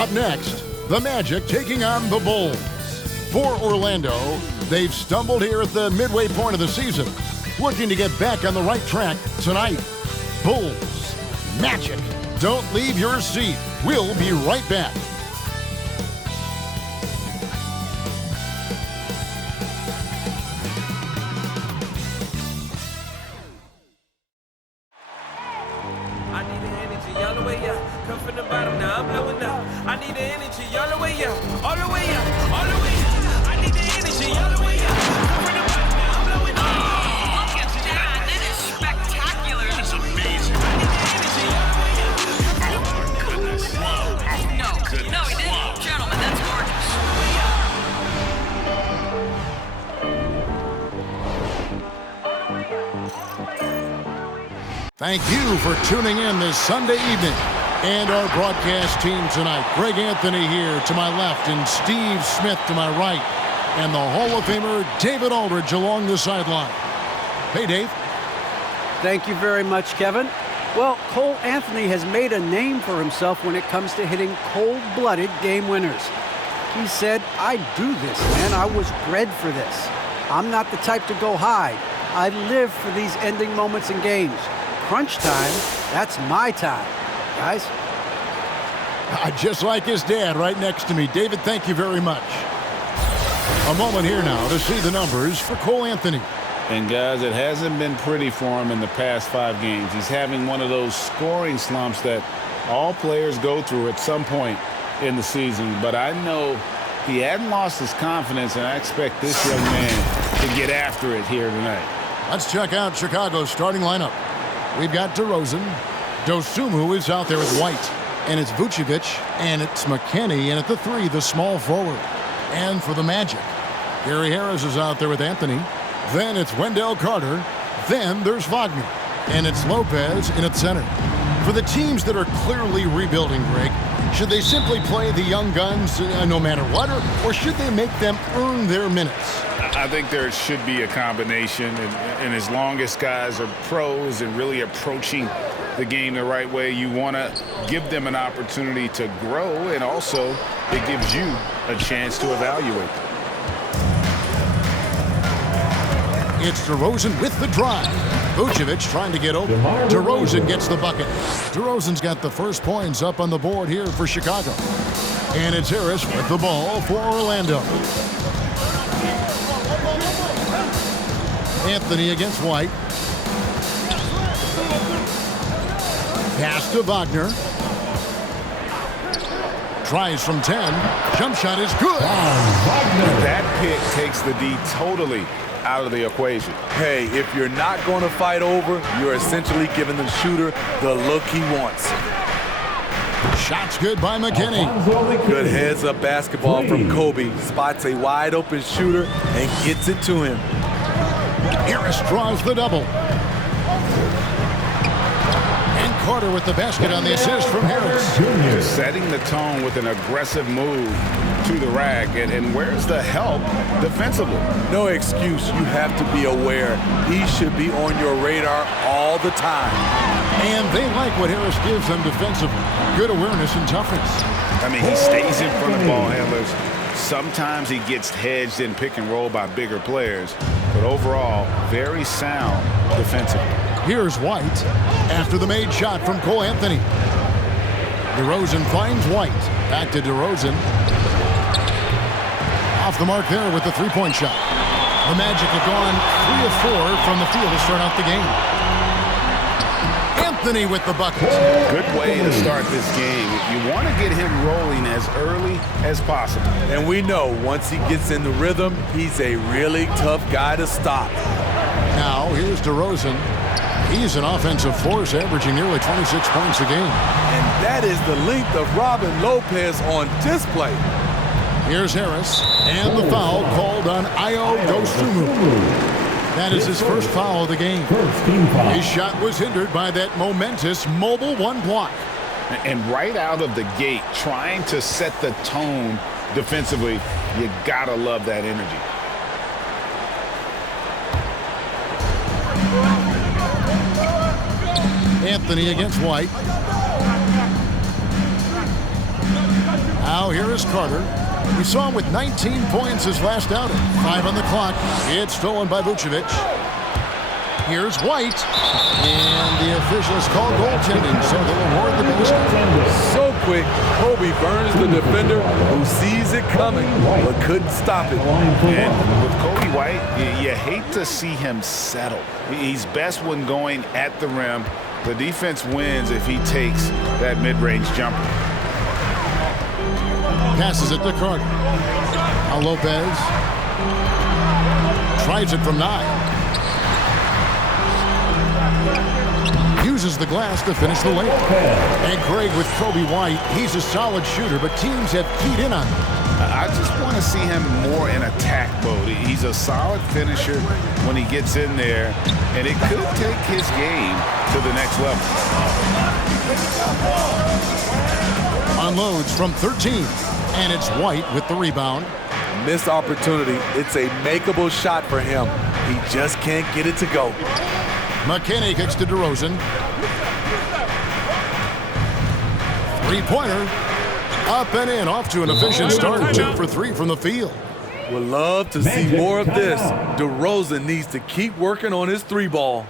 Up next, the Magic taking on the Bulls. For Orlando, they've stumbled here at the midway point of the season, looking to get back on the right track tonight. Bulls, Magic. Don't leave your seat. We'll be right back. I need the energy all the way up. Come from the bottom, now I'm blowing up. I need the energy all the way up. All the way up. All the way up. I need the energy all the way up. Come from the bottom, now I'm blowing up. Look at that. That is spectacular. That's amazing. I need the energy all the way up. Oh my goodness. Wow. No, he didn't. Gentlemen, that's gorgeous. Thank you for tuning in this Sunday evening. And our broadcast team tonight, Greg Anthony here to my left and Steve Smith to my right. And the Hall of Famer David Aldridge along the sideline. Hey, Dave. Thank you very much, Kevin. Well, Cole Anthony has made a name for himself when it comes to hitting cold-blooded game winners. He said, I do this, man. I was bred for this. I'm not the type to go hide. I live for these ending moments in games. Crunch time, that's my time. Guys? Just like his dad right next to me. David, thank you very much. A moment here now to see the numbers for Cole Anthony. And guys, it hasn't been pretty for him in the past 5 games. He's having one of those scoring slumps that all players go through at some point in the season. But I know he hadn't lost his confidence, and I expect this young man to get after it here tonight. Let's check out Chicago's starting lineup. We've got DeRozan. Dosunmu is out there with White. And it's Vucevic. And it's McKinney. And at the 3, the small forward. And for the Magic, Gary Harris is out there with Anthony. Then it's Wendell Carter. Then there's Wagner. And it's Lopez in at center. For the teams that are clearly rebuilding, Greg, should they simply play the young guns no matter what, or should they make them earn their minutes? I think there should be a combination, and as long as guys are pros and really approaching the game the right way, you want to give them an opportunity to grow, and also it gives you a chance to evaluate them. It's DeRozan with the drive. Vucevic trying to get open. DeRozan gets the bucket. DeRozan's got the first points up on the board here for Chicago. And it's Harris with the ball for Orlando. Anthony against White. Pass to Wagner. Tries from 10. Jump shot is good. That pick takes the D totally out of the equation. Hey, if you're not going to fight over, you're essentially giving the shooter the look he wants. Shot's good by McKinney. Good heads-up basketball from Kobe. Spots a wide-open shooter and gets it to him. Harris draws the double. And Carter with the basket on the assist from Harris. Just setting the tone with an aggressive move to the rack. And where's the help defensively? No excuse. You have to be aware. He should be on your radar all the time. And they like what Harris gives them defensively. Good awareness and toughness. I mean, he stays in front of ball handlers. Sometimes he gets hedged in pick and roll by bigger players. But overall, very sound defensively. Here's White after the made shot from Cole Anthony. DeRozan finds White. Back to DeRozan. Off the mark there with the three-point shot. The Magic have gone 3 of 4 from the field to start out the game. Anthony with the bucket. Good way to start this game. You want to get him rolling as early as possible. And we know once he gets in the rhythm, he's a really tough guy to stop. Now, here's DeRozan. He's an offensive force, averaging nearly 26 points a game. And that is the length of Robin Lopez on display. Here's Harris, and the foul called on Ayo Dosunmu. That is his first foul of the game. His shot was hindered by that momentous mobile one block. And right out of the gate, trying to set the tone defensively, you gotta love that energy. Anthony against White. Now here is Carter. We saw him with 19 points his last outing. 5 on the clock. It's stolen by Vucevic. Here's White. And the officials call goaltending, so they'll award the basket. So quick, Kobe burns the defender who sees it coming but couldn't stop it. And with Kobe White, you hate to see him settle. He's best when going at the rim. The defense wins if he takes that mid-range jumper. Passes it to Carter. Now Lopez tries it from 9. Uses the glass to finish the layup. And Craig with Kobe White, he's a solid shooter, but teams have keyed in on him. I just want to see him more in attack mode. He's a solid finisher when he gets in there, and it could take his game to the next level. Unloads from 13, and it's White with the rebound. Missed opportunity. It's a makeable shot for him. He just can't get it to go. McKinney kicks to DeRozan. Three-pointer. Up and in, off to an efficient start. 2 for 3 from the field. Would love to see more of this. DeRozan needs to keep working on his 3-ball.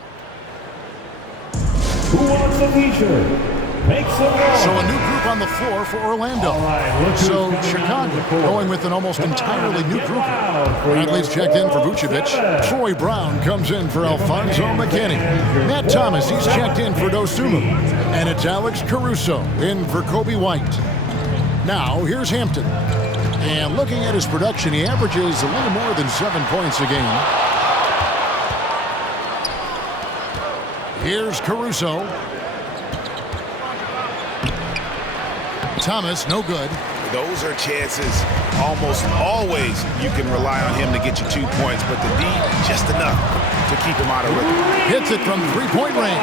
Who wants a feature? Make some noise. So a new group on the floor for Orlando. So Chicago going with an almost entirely new group. Bradley's checked in for Vucevic. Troy Brown comes in for Alfonso McKinney. Matt Thomas, he's checked in for Dosunmu. And it's Alex Caruso in for Kobe White. Now, here's Hampton. And looking at his production, he averages a little more than 7 points a game. Here's Caruso. Thomas, no good. Those are chances almost always you can rely on him to get you 2 points, but the D, just enough to keep him out of rhythm. Hits it from three-point range.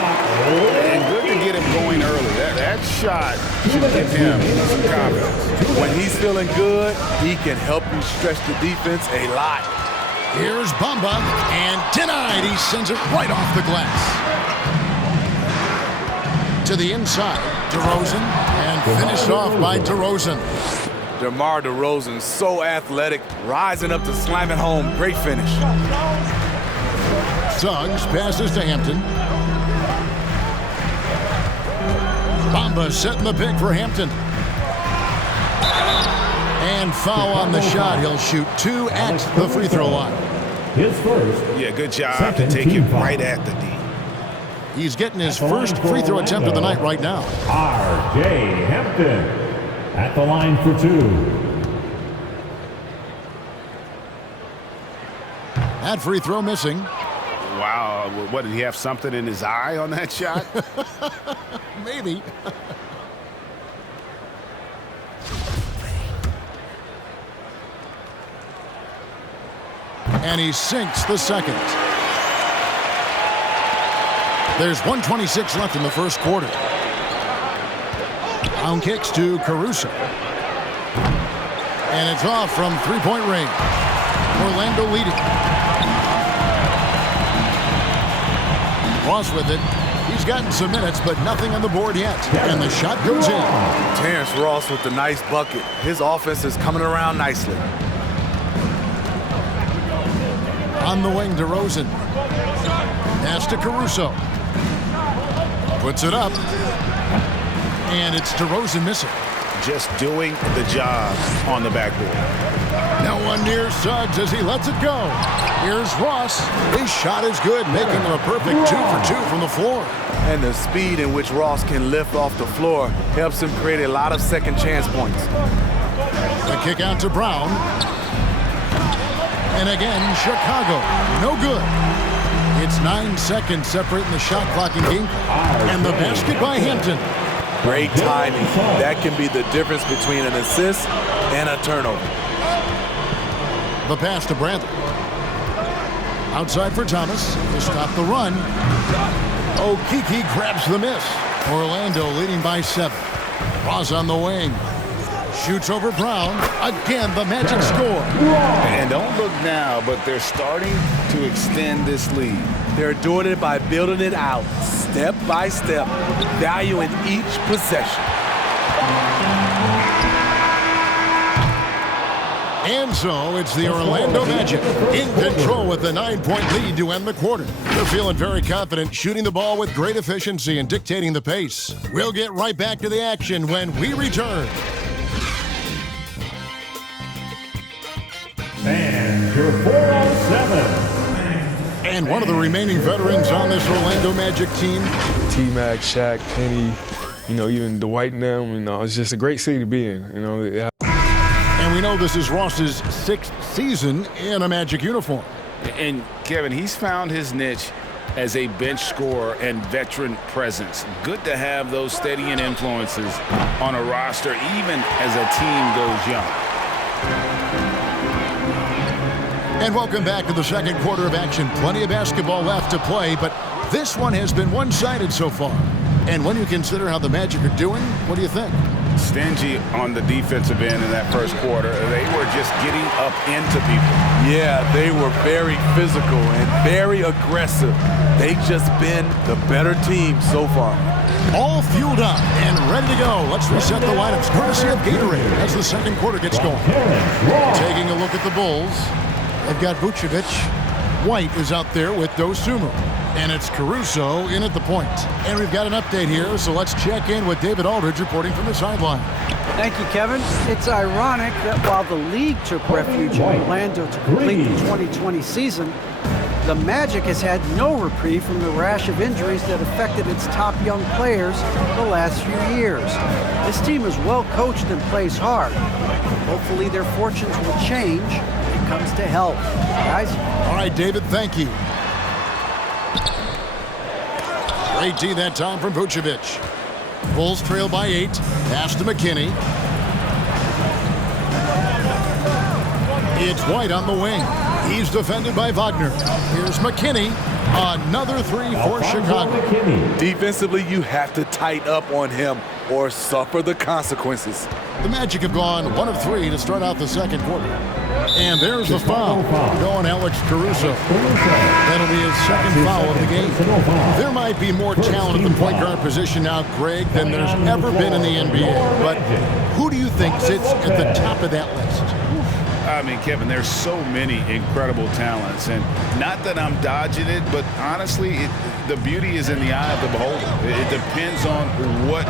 And good to get him going early. That shot should give him some confidence. When he's feeling good, he can help you stretch the defense a lot. Here's Bamba, and denied. He sends it right off the glass. To the inside, DeRozan, and finished off by DeRozan. DeMar DeRozan, so athletic, rising up to slam it home. Great finish. Suggs passes to Hampton. Bamba setting the pick for Hampton. And foul on the shot. He'll shoot 2 at the free throw line. His first. Yeah, good job to take it right at the D. He's getting his first free throw attempt of the night right now. R.J. Hampton at the line for 2. That free throw missing. Wow, what, did he have something in his eye on that shot? Maybe. And he sinks the second. There's 1:26 left in the first quarter. Down kicks to Caruso. And it's off from three-point range. Orlando leading. Ross with it. He's gotten some minutes, but nothing on the board yet. And the shot goes in. Terrence Ross with the nice bucket. His offense is coming around nicely. On the wing, DeRozan. Pass to Caruso. Puts it up. And it's DeRozan missing. Just doing the job on the backboard. No one near Suggs as he lets it go. Here's Ross. His shot is good, making him a perfect 2 for 2 from the floor. And the speed in which Ross can lift off the floor helps him create a lot of second chance points. The kick out to Brown. And again, Chicago. No good. It's 9 seconds separating the shot clock and game clock. And the basket by Hampton. Great timing. That can be the difference between an assist and a turnover. The pass to Bradley. Outside for Thomas to stop the run. Okeke grabs the miss. Orlando leading by 7. Ross on the wing. Shoots over Brown. Again, the Magic score. And don't look now, but they're starting to extend this lead. They're doing it by building it out, step by step, valuing each possession. So it's the Orlando Magic in control with a 9-point lead to end the quarter. They're feeling very confident, shooting the ball with great efficiency and dictating the pace. We'll get right back to the action when we return. And your 407. And one of the remaining veterans on this Orlando Magic team. T-Mac, Shaq, Penny, even Dwight and them, it's just a great city to be in, And we know this is Ross's 6th season in a Magic uniform. And, Kevin, he's found his niche as a bench scorer and veteran presence. Good to have those steadying influences on a roster, even as a team goes young. And welcome back to the second quarter of action. Plenty of basketball left to play, but this one has been one-sided so far. And when you consider how the Magic are doing, what do you think? Stingy on the defensive end in that first quarter. They were just getting up into people. Yeah, they were very physical and very aggressive. They've just been the better team so far. All fueled up and ready to go. Let's reset the lineups courtesy of Gatorade as the second quarter gets going. Taking a look at the Bulls. They've got Vucevic. White is out there with Dosunmu. And it's Caruso in at the point. And we've got an update here, so let's check in with David Aldridge reporting from the sideline. Thank you, Kevin. It's ironic that while the league took refuge in Orlando to complete the 2020 season, the Magic has had no reprieve from the rash of injuries that affected its top young players the last few years. This team is well coached and plays hard. Hopefully their fortunes will change when it comes to health. Guys? All right, David, thank you. Great D that time from Vucevic. Bulls trail by 8. Pass to McKinney. It's White on the wing. He's defended by Wagner. Here's McKinney. Another three for Chicago. Defensively, you have to tighten up on him or suffer the consequences. The Magic have gone 1 of 3 to start out the second quarter. And there's the foul going Alex Caruso. That'll be his second foul of the game. There might be more talent at the point guard position now, Greg, than there's ever been in the NBA. But who do you think sits at the top of that list? I mean, Kevin, there's so many incredible talents. And not that I'm dodging it, but honestly, the beauty is in the eye of the beholder. It depends on what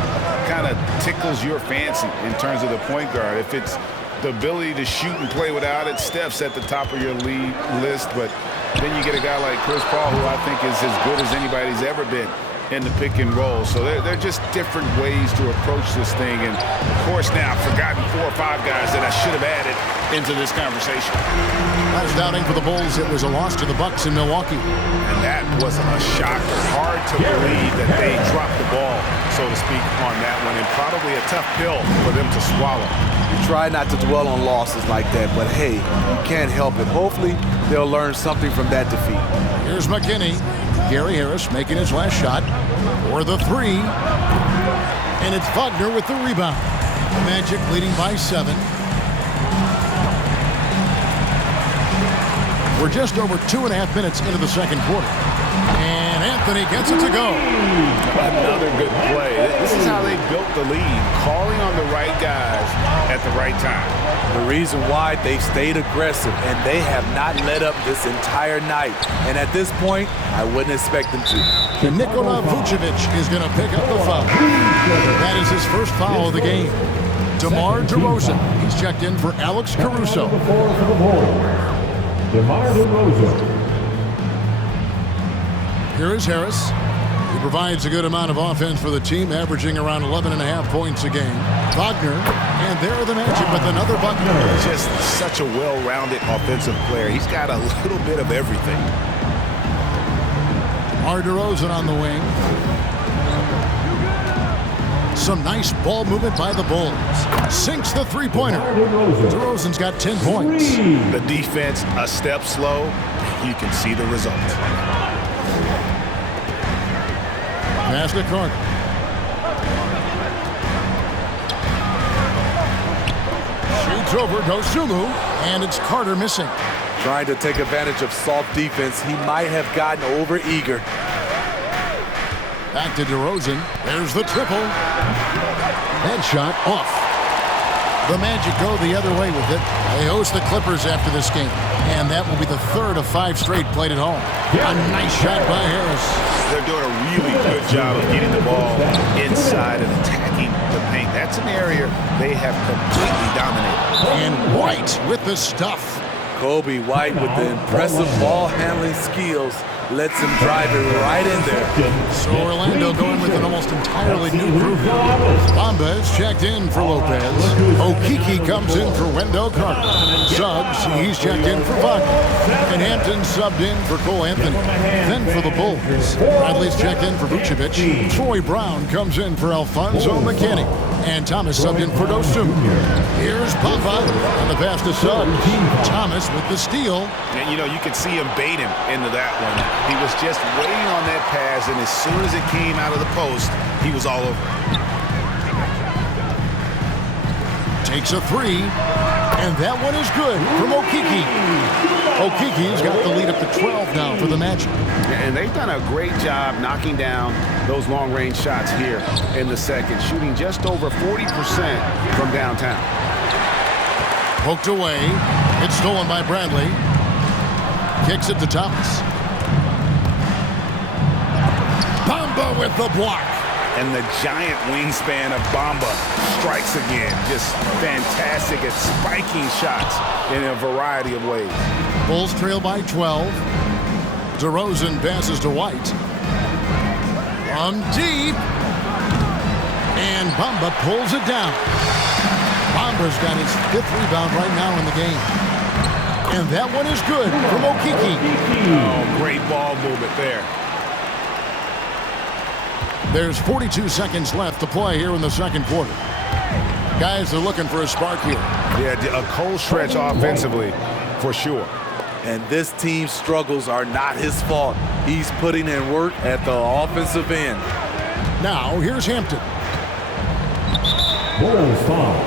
kind of tickles your fancy in terms of the point guard. If it's the ability to shoot and play without it, Steph's at the top of your league list. But then you get a guy like Chris Paul, who I think is as good as anybody's ever been in the pick and roll. So they're just different ways to approach this thing. And, of course, now I've forgotten 4 or 5 guys that I should have added into this conversation. Last outing for the Bulls, it was a loss to the Bucks in Milwaukee. And that was a shocker. Hard to believe that they dropped the ball, so to speak, on that one. And probably a tough pill for them to swallow. You try not to dwell on losses like that, but hey, you can't help it. Hopefully, they'll learn something from that defeat. Here's McKinney. Gary Harris making his last shot for the 3. And it's Wagner with the rebound. The Magic leading by 7. We're just over 2.5 minutes into the second quarter. And Anthony gets it to go. Another good play. This is how they built the lead, calling on the right guys at the right time. The reason why they stayed aggressive, and they have not let up this entire night. And at this point, I wouldn't expect them to. Nikola Vucevic is going to pick up the foul. That is his first foul of the game. DeMar DeRozan. He's checked in for Alex Caruso. DeMar DeRozan. Here is Harris. He provides a good amount of offense for the team, averaging around 11.5 points a game. Wagner, and there are the Magic with another bucket. Just such a well-rounded offensive player. He's got a little bit of everything. DeMar DeRozan on the wing. Some nice ball movement by the Bulls. Sinks the three-pointer. DeRozan's got 10 points. The defense a step slow. You can see the result. Pass to Carter. Shoots over Dosunmu, and it's Carter missing. Trying to take advantage of soft defense, he might have gotten over-eager. Back to DeRozan. There's the triple. Headshot off. The Magic go the other way with it. They host the Clippers after this game. And that will be the third of 5 straight played at home. A nice shot by Harris. They're doing a really good job of getting the ball inside and attacking the paint. That's an area they have completely dominated. And White with the stuff. Kobe White with the impressive ball handling skills lets him drive it right in there. So Orlando going with an almost entirely new group. Bamba is checked in for Lopez. Okeke comes in for Wendell Carter. Suggs, he's checked in for Wagner. And Hampton subbed in for Cole Anthony. Then for the Bulls, Bradley's checked in for Vucevic. Troy Brown comes in for Alfonso McKinney. And Thomas subbed in for Dosunmu. Here's Bamba on the pass to Suggs. Thomas with the steal. And, you could see him bait him into that one. He was just waiting on that pass, and as soon as it came out of the post, he was all over it. Takes a 3, and that one is good from Okeke. Okeke's got the lead up to 12 now for the Magic. And they've done a great job knocking down those long-range shots here in the second, shooting just over 40% from downtown. Poked away. It's stolen by Bradley. Kicks it to Thomas. Bamba with the block. And the giant wingspan of Bamba strikes again. Just fantastic at spiking shots in a variety of ways. Bulls trail by 12. DeRozan passes to White. From deep. And Bamba pulls it down. Bamba's got his 5th rebound right now in the game. And that one is good from Okeke. Oh, great ball movement there. There's 42 seconds left to play here in the second quarter. Guys are looking for a spark here. Yeah, a cold stretch offensively, for sure. And this team's struggles are not his fault. He's putting in work at the offensive end. Now, here's Hampton. Bulls foul.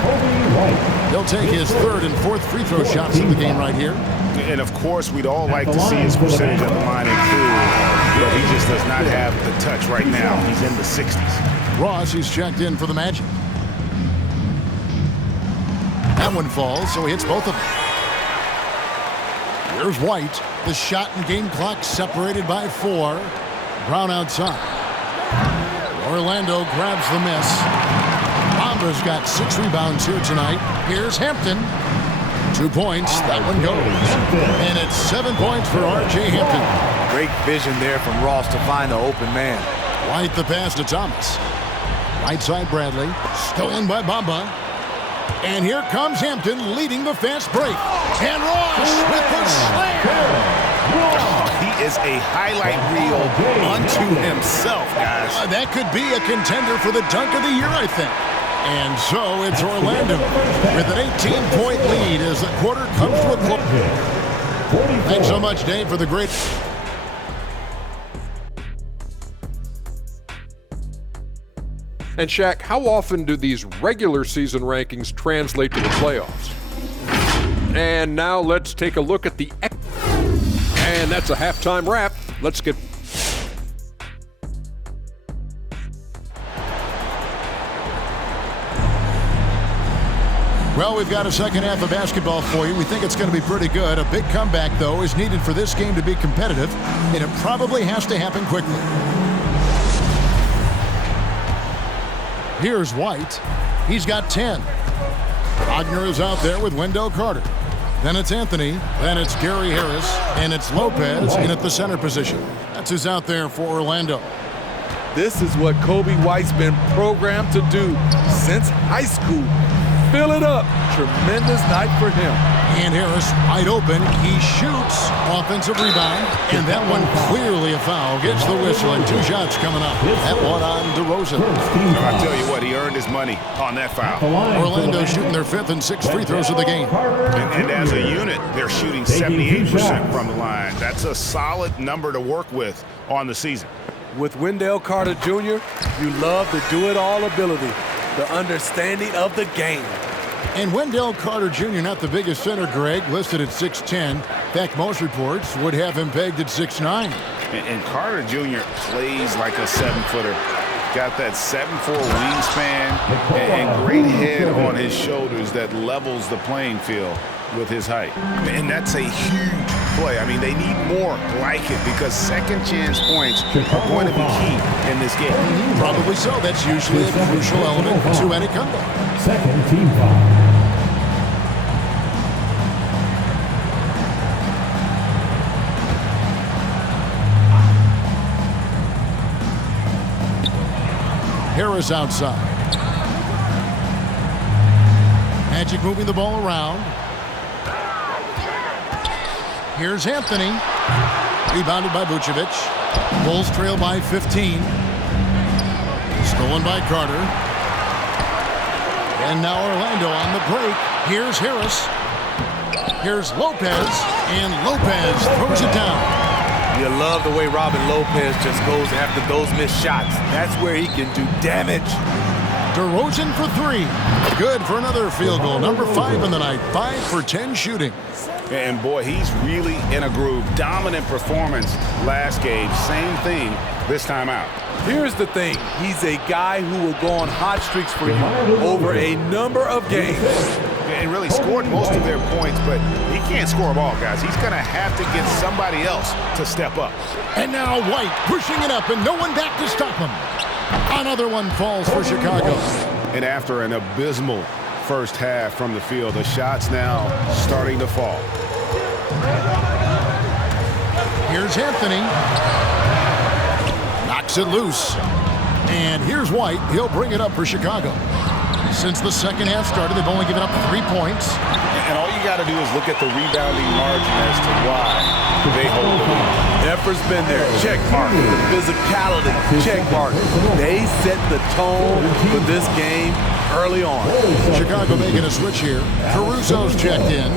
Kobe White. He'll take his 3rd and 4th free throw shots in the game right here. And, of course, we'd all like to see his percentage at the line improve. But he just does not have the touch right now. He's in the 60s. Ross, he's checked in for the Magic. That one falls, so he hits both of them. Here's White. The shot and game clock separated by 4. Brown outside. Orlando grabs the miss. Bamba's got 6 rebounds here tonight. Here's Hampton. 2 points. That one goes. And it's 7 points for R.J. Hampton. Great vision there from Ross to find the open man. White the pass to Thomas. Right side Bradley. Stolen by Bamba. And here comes Hampton leading the fast break. And Ross with the slam. He is a highlight reel unto himself, guys. That could be a contender for the dunk of the year, I think. And so it's Orlando with an 18-point lead as the quarter comes to a close. Thanks so much, Dave, for the great... And Shaq, how often do these regular season rankings translate to the playoffs? And now let's take a look at the... And that's a halftime wrap. Let's get... Well, we've got a second half of basketball for you. We think it's going to be pretty good. A big comeback, though, is needed for this game to be competitive, and it probably has to happen quickly. Here's White. He's got 10. Wagner is out there with Wendell Carter. Then it's Anthony. Then it's Gary Harris. And it's Lopez in at the center position. That's who's out there for Orlando. This is what Kobe White's been programmed to do since high school. Fill it up. Tremendous night for him. And Harris wide open. He shoots. Offensive rebound. And that one clearly a foul. Gets the whistle and 2 shots coming up. That one on DeRozan. I'll tell you what, he earned his money on that foul. Orlando shooting their 5th and 6th free throws of the game. And as a unit, they're shooting 78% from the line. That's a solid number to work with on the season. With Wendell Carter Jr., you love the do-it-all ability, the understanding of the game. And Wendell Carter Jr., not the biggest center, Greg, listed at 6'10". In fact, most reports would have him pegged at 6'9". And Carter Jr. plays like a 7-footer. got that 7'4" wingspan and great head on his shoulders that levels the playing field with his height. And that's a huge play. I mean, they need more like it because second chance points are going to be key in this game. Probably so. That's usually a crucial element to any comeback. Second team foul. Harris outside. Magic moving the ball around. Here's Anthony. Rebounded by Vucevic. Bulls trail by 15. Stolen by Carter. And now Orlando on the break. Here's Harris. Here's Lopez. And Lopez throws it down. You love the way Robin Lopez just goes after those missed shots. That's where he can do damage. DeRozan for three. Good for another field goal. Number 5 in the night. 5 for 10 shooting. And boy, he's really in a groove. Dominant performance last game. Same thing this time out. Here's the thing. He's a guy who will go on hot streaks for you over a number of games. And really scored most of their points, but he can't score them all, guys. He's going to have to get somebody else to step up. And now White pushing it up and no one back to stop him. Another one falls for Chicago. And after an abysmal first half from the field, the shots now starting to fall. Here's Anthony. Knocks it loose. And here's White. He'll bring it up for Chicago. Since the second half started, they've only given up 3 points. And all you got to do is look at the rebounding margin as to why they hold the lead. Effort's been there. Check mark. The physicality. Check mark. They set the tone for this game early on. Chicago making a switch here. Caruso's checked in.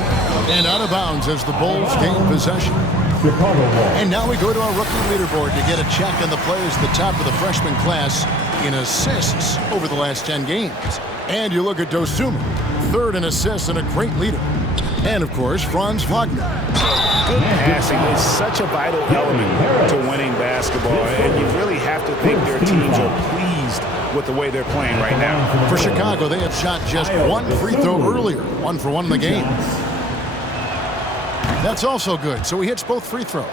And out of bounds as the Bulls gain possession. And now we go to our rookie leaderboard to get a check on the players at the top of the freshman class in assists over the last 10 games. And you look at Dosunmu, 3rd in assists and a great leader. And, of course, Franz Wagner. Good passing is such a vital element to winning basketball, and you really have to think their teams are pleased with the way they're playing right now. For Chicago, they have shot just 1 free throw earlier, 1 for 1 in the game. That's also good, so he hits both free throws.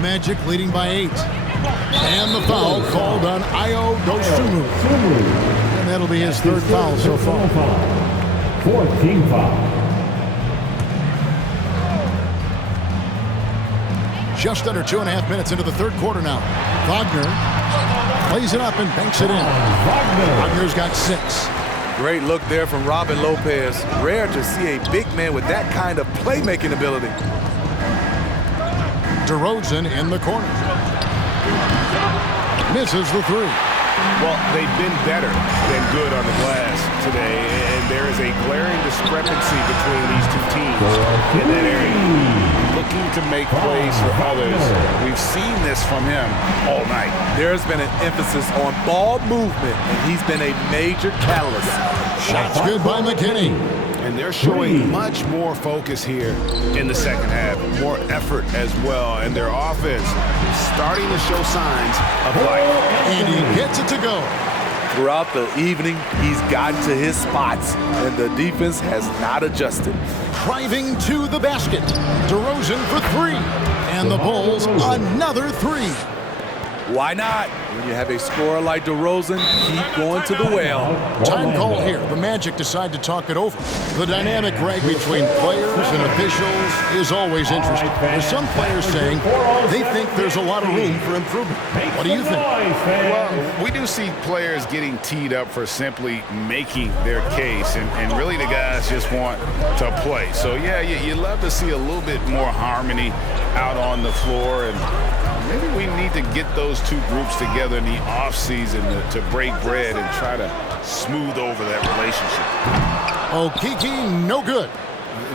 Magic leading by 8. And the foul called on Ayo Dosunmu. And that'll be his 3rd foul so far. 4th team foul. Just under 2.5 minutes into the 3rd quarter now. Wagner plays it up and banks it in. Wagner's got 6. Great look there from Robin Lopez. Rare to see a big man with that kind of playmaking ability. DeRozan in the corner. Misses the 3. Well, they've been better than good on the glass today, and there is a glaring discrepancy between these two teams in that area. Looking to make plays for others. We've seen this from him all night. There's been an emphasis on ball movement, and he's been a major catalyst. Shots good by McKinney. And they're showing much more focus here in the second half. More effort as well. And their offense starting to show signs of life. And he gets it to go. Throughout the evening, he's gotten to his spots, and the defense has not adjusted. Driving to the basket. DeRozan for 3. And the Bulls another 3. Why not? When you have a scorer like DeRozan, keep going to the well. Time call here. The Magic decide to talk it over. The dynamic, Greg, between players and officials is always interesting. There's some players saying they think there's a lot of room for improvement. What do you think? Well, we do see players getting teed up for simply making their case, and really the guys just want to play. So, yeah, you love to see a little bit more harmony out on the floor, and maybe we need to get those two groups together in the offseason to break bread and try to smooth over that relationship. Okeke, no good.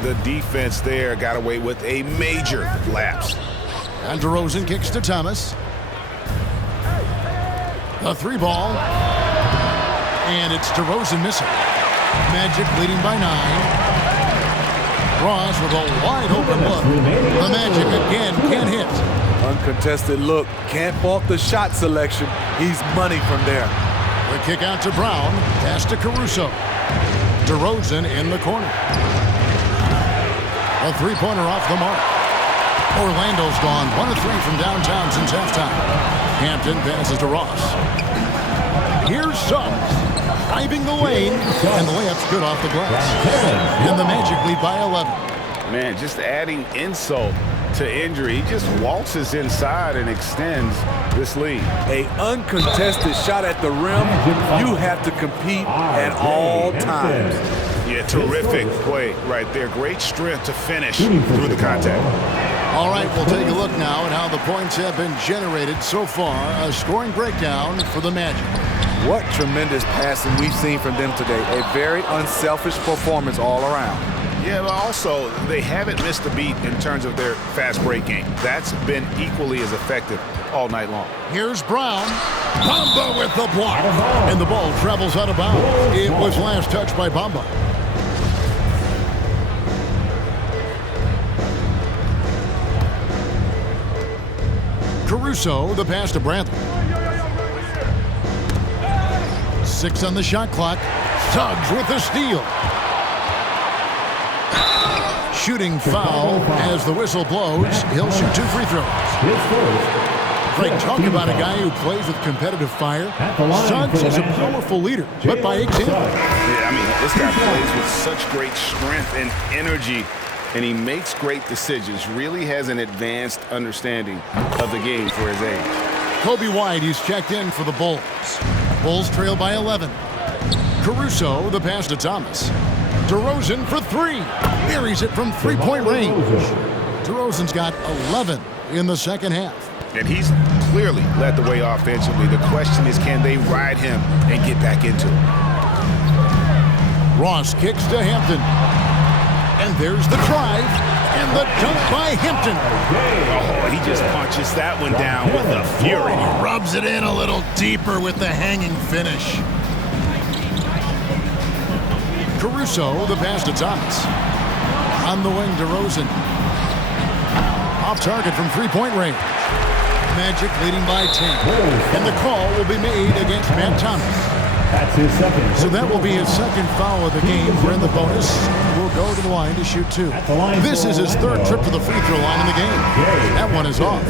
The defense there got away with a major lapse. And DeRozan kicks to Thomas. A 3 ball. And it's DeRozan missing. Magic leading by 9. Ross with a wide open look. The Magic again can't hit. Uncontested look. Can't fault the shot selection. He's money from there. The kick out to Brown. Pass to Caruso. DeRozan in the corner. A three-pointer off the mark. Orlando's gone 1 of 3 from downtown since halftime. Hampton passes to Ross. Here's Suggs. Driving the lane, and the layup's good off the glass. And the Magic lead by 11. Man, just adding insult to injury. He just waltzes inside and extends this lead. A uncontested shot at the rim. You have to compete at all times. Yeah, terrific play right there. Great strength to finish through the contact. All right, we'll take a look now at how the points have been generated so far. A scoring breakdown for the Magic. What tremendous passing we've seen from them today. A very unselfish performance all around. Yeah, but also, they haven't missed a beat in terms of their fast break game. That's been equally as effective all night long. Here's Brown. Bamba with the block. And the ball travels out of bounds. It was last touched by Bamba. Caruso, the pass to Brantley. 6 on the shot clock. Suggs with the steal. Shooting foul as the whistle blows. He'll shoot 2 free throws. Greg, talk about a guy who plays with competitive fire. Suggs is a powerful leader, but by 18. Yeah, I mean, this guy plays with such great strength and energy, and he makes great decisions. Really has an advanced understanding of the game for his age. Kobe White, he's checked in for the Bulls. Bulls trail by 11. Caruso, the pass to Thomas. DeRozan for 3. Buries it from three-point range. DeRozan's got 11 in the second half. And he's clearly led the way offensively. The question is, can they ride him and get back into it? Ross kicks to Hampton. And there's the drive. And the dunk by Hampton. Oh, he just punches that one down with a fury. He rubs it in a little deeper with the hanging finish. Caruso, the pass to Thomas. On the wing, DeRozan. Off target from three-point range. Magic leading by 10. And the call will be made against Matt Thomas. That's his second. So that will be his second foul of the game. For in the bonus, will go to the line to shoot 2. This is his 3rd trip to the free throw line in the game. That one is off.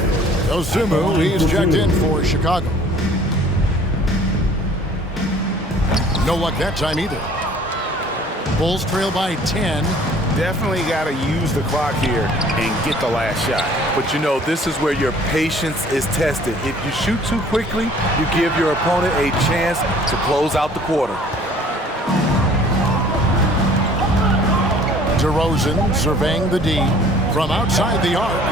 Dosunmu, he's checked in for Chicago. No luck that time either. Bulls trail by 10. Definitely got to use the clock here and get the last shot. But you know, this is where your patience is tested. If you shoot too quickly, you give your opponent a chance to close out the quarter. DeRozan surveying the D from outside the arc.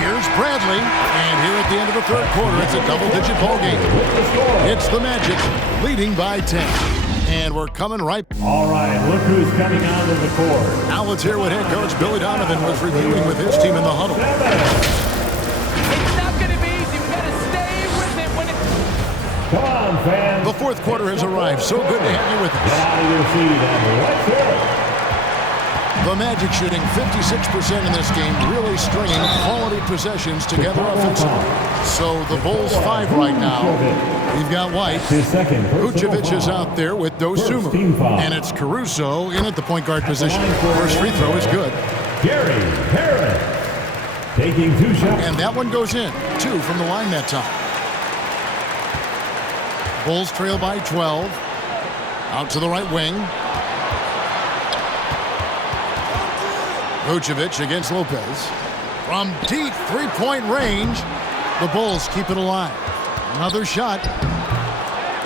Here's Bradley, and here at the end of the 3rd quarter, it's a double-digit ball game. It's the Magic leading by 10. And we're coming right. All right, look who's coming onto the court. Now let's hear what head coach Billy Donovan was reviewing with his team in the huddle. It's not going to be easy. We've got to stay with it when it's... Come on, fans. The 4th quarter has arrived. So good to have you with us. Get out of your seat and let's hear it. The Magic shooting 56% in this game, really stringing quality possessions together offensively. So the Bulls 5 right now. We've got White. Vucevic is out there with Dosunmu. And it's Caruso in at the point guard position. First free throw is good. Gary Harris taking 2 shots. And that one goes in. 2 from the line that time. Bulls trail by 12. Out to the right wing. Vucevic against Lopez. From deep three-point range, the Bulls keep it alive. Another shot.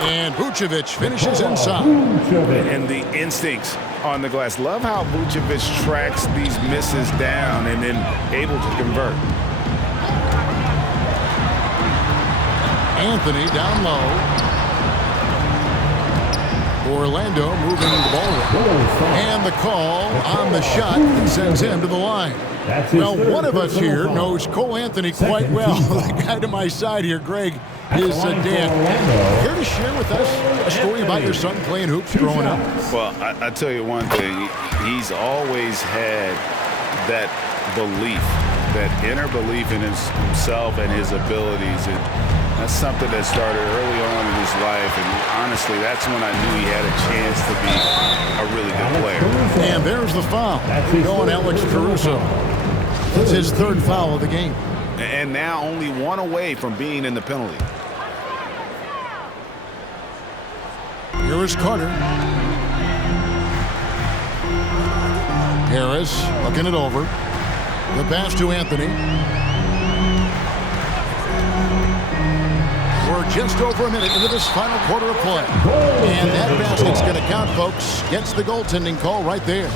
And Vucevic finishes inside. And the instincts on the glass. Love how Vucevic tracks these misses down and then able to convert. Anthony down low. Orlando moving the ball around. And the call on the shot sends him to the line. Well, one of us here knows Cole Anthony quite well. The guy to my side here, Greg, is Dan. Here to share with us a story about your son playing hoops growing up. Well, I tell you one thing. He's always had that belief that inner belief in himself and his abilities. And that's something that started early on in his life. And honestly, that's when I knew he had a chance to be a really good player. And there's the foul. Going Alex Caruso. That's his third foul of the game. And now only one away from being in the penalty. Here is Carter. Harris looking it over. The pass to Anthony. We're just over a minute into this final quarter of play. And that basket's going to count, folks. Gets the goaltending call right there.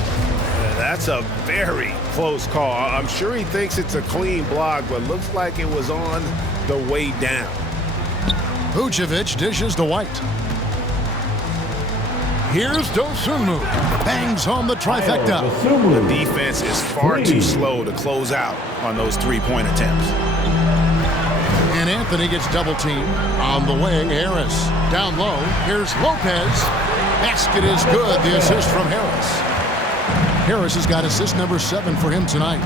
That's a very close call. I'm sure he thinks it's a clean block, but looks like it was on the way down. Vucevic dishes to White. Here's Dosunmu. Bangs home the trifecta. The defense is far too slow to close out on those three-point attempts. And Anthony gets double-teamed. On the wing, Harris. Down low, here's Lopez. Basket is good. The assist from Harris. Harris has got assist number 7 for him tonight.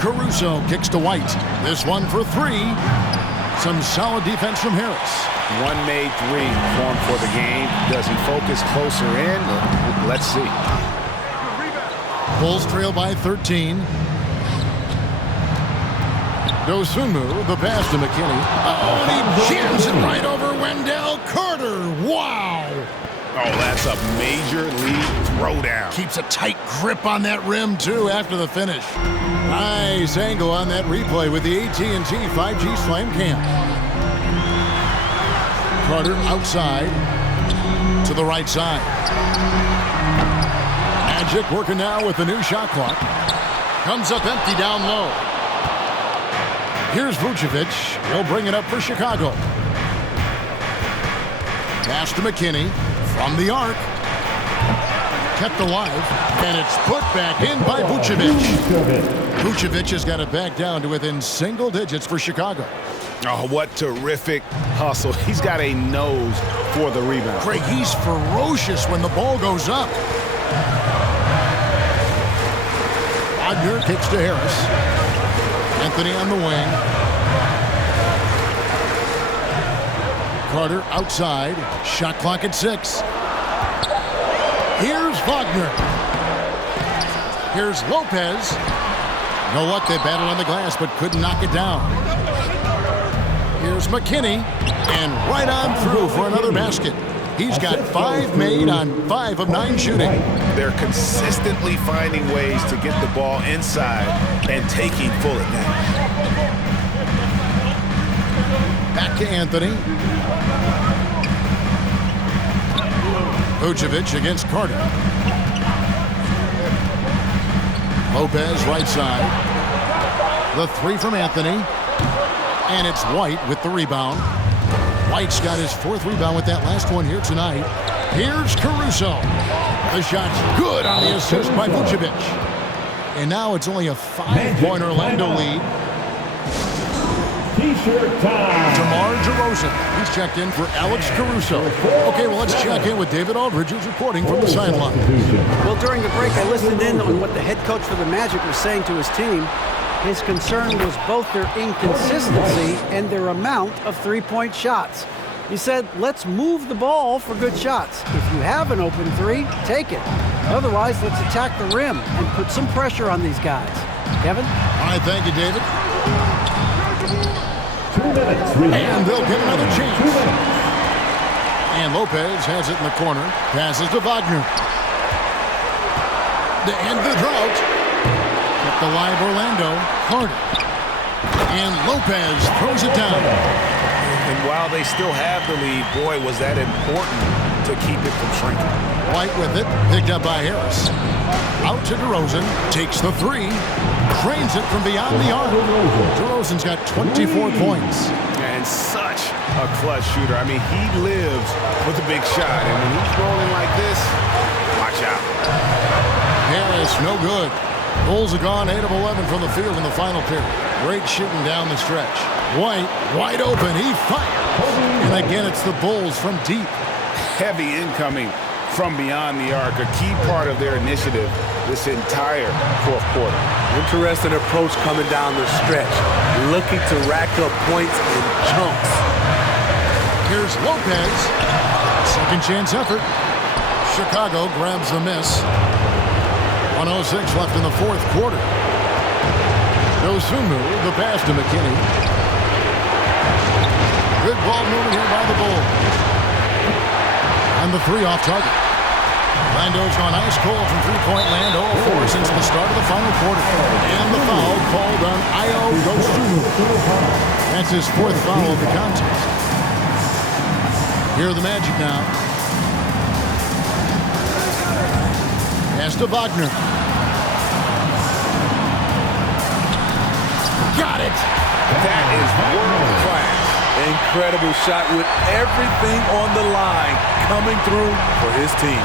Caruso kicks to White. This one for 3. Some solid defense from Harris. One made 3 formed for the game. Does he focus closer in? Let's see. Bulls trail by 13. Dosunmu, the pass to McKinney. And he jams it right over Wendell Carter. Wow! Oh, that's a major league throwdown. Keeps a tight grip on that rim, too, after the finish. Nice angle on that replay with the AT&T 5G Slam Cam. Carter outside to the right side. Magic working now with the new shot clock. Comes up empty down low. Here's Vucevic. He'll bring it up for Chicago. Pass to McKinney. From the arc. Kept alive. And it's put back in by Vucevic. Vucevic has got it back down to within single digits for Chicago. Oh, what terrific hustle. He's got a nose for the rebound. Craig, he's ferocious when the ball goes up. Wagner kicks to Harris. Anthony on the wing. Carter outside. Shot clock at 6. Here's Wagner. Here's Lopez. You know what? They battled on the glass but couldn't knock it down. Here's McKinney. And right on through for another basket. He's got 5 made on 5 of 9 shooting. They're consistently finding ways to get the ball inside and taking full advantage. Back to Anthony. Vucevic against Carter. Lopez right side. The 3 from Anthony. And it's White with the rebound. White's got his 4th rebound with that last one here tonight. Here's Caruso. The shot's good on the assist by Vucevic. And now it's only a 5-point Orlando lead. T-shirt time. DeMar DeRozan. He's checked in for Alex Caruso. Okay, well, let's check in with David Aldridge, who's reporting from the sideline. Well, during the break, I listened in on what the head coach for the Magic was saying to his team. His concern was both their inconsistency and their amount of three-point shots. He said, let's move the ball for good shots. If you have an open 3, take it. Otherwise, let's attack the rim and put some pressure on these guys. Kevin? All right, thank you, David. 2 minutes. And they'll get another chance. And Lopez has it in the corner. Passes to Wagner. To end the drought. Kept alive Orlando. Carter. And Lopez throws it down. And while they still have the lead, boy, was that important to keep it from shrinking. White with it. Picked up by Harris. Out to DeRozan. Takes the 3. Drains it from beyond the arc. DeRozan's got 24 points. And such a clutch shooter. I mean, he lives with a big shot. And when he's rolling like this, watch out. Harris, no good. Bulls have gone 8 of 11 from the field in the final period. Great shooting down the stretch. White, wide open. He fires. And again, it's the Bulls from deep. Heavy incoming from beyond the arc. A key part of their initiative this entire fourth quarter. Interesting approach coming down the stretch, looking to rack up points in chunks. Here's Lopez. Second chance effort. Chicago grabs the miss. 1:06 left in the fourth quarter. Dosunmu, the pass to McKinney. Good ball movement here by the Bulls. And the three off target. Lando's gone ice cold from three-point land, 0-4 since the start of the final quarter. And the foul called on Ayo Dosunmu. That's his fourth foul of the contest. Here are the Magic now. Pass to Wagner. Got it! That is world class. Incredible shot with everything on the line coming through for his team.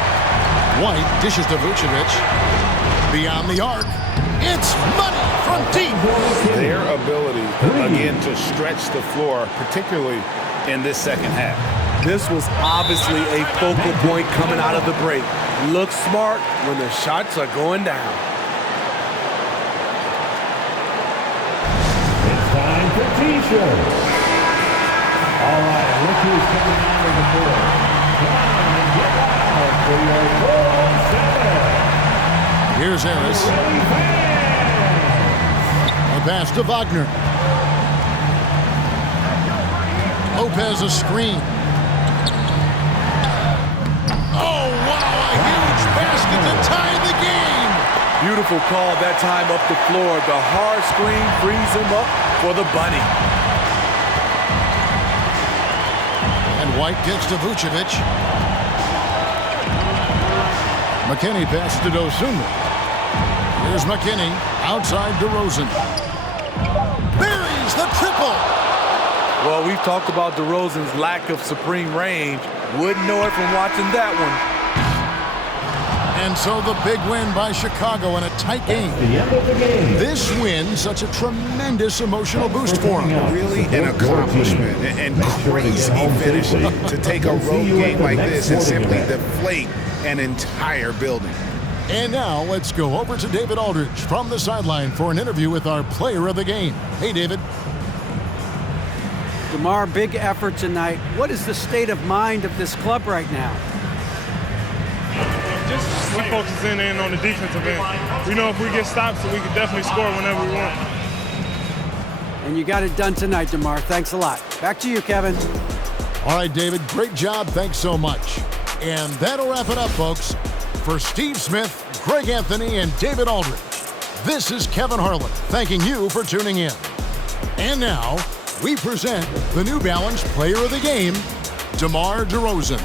White dishes to Vucevic. Beyond the arc. It's money from deep. Their ability, again, to stretch the floor, particularly in this second half. This was obviously a focal point coming out of the break. Look smart when the shots are going down. It's time for T-shirts. All right, look who's coming out of the board. Come on and get loud for your Bulls center. Here's Harris. A pass to Wagner. Lopez a screen. Oh, wow, a huge basket to tie the game. Beautiful call that time up the floor. The hard screen frees him up for the bunny. And White gets to Vucevic. McKinney passes to Dosunmu. Here's McKinney outside DeRozan. Buries the triple. Well, we've talked about DeRozan's lack of supreme range. Wouldn't know it from watching that one. And so the big win by Chicago in a tight game. The end of the game. This win, such a tremendous emotional boost for him. Really an accomplishment and crazy finish to take a road game like this and simply deflate an entire building. And now let's go over to David Aldridge from the sideline for an interview with our player of the game. Hey, David. DeMar, big effort tonight. What is the state of mind of this club right now? Just we focusing in on the defensive end. We know if we get stops, so we can definitely score whenever we want. And you got it done tonight, DeMar. Thanks a lot. Back to you, Kevin. All right, David, great job. Thanks so much. And that'll wrap it up, folks. For Steve Smith, Greg Anthony, and David Aldridge, this is Kevin Harlan thanking you for tuning in. And now, we present the New Balance Player of the Game, DeMar DeRozan.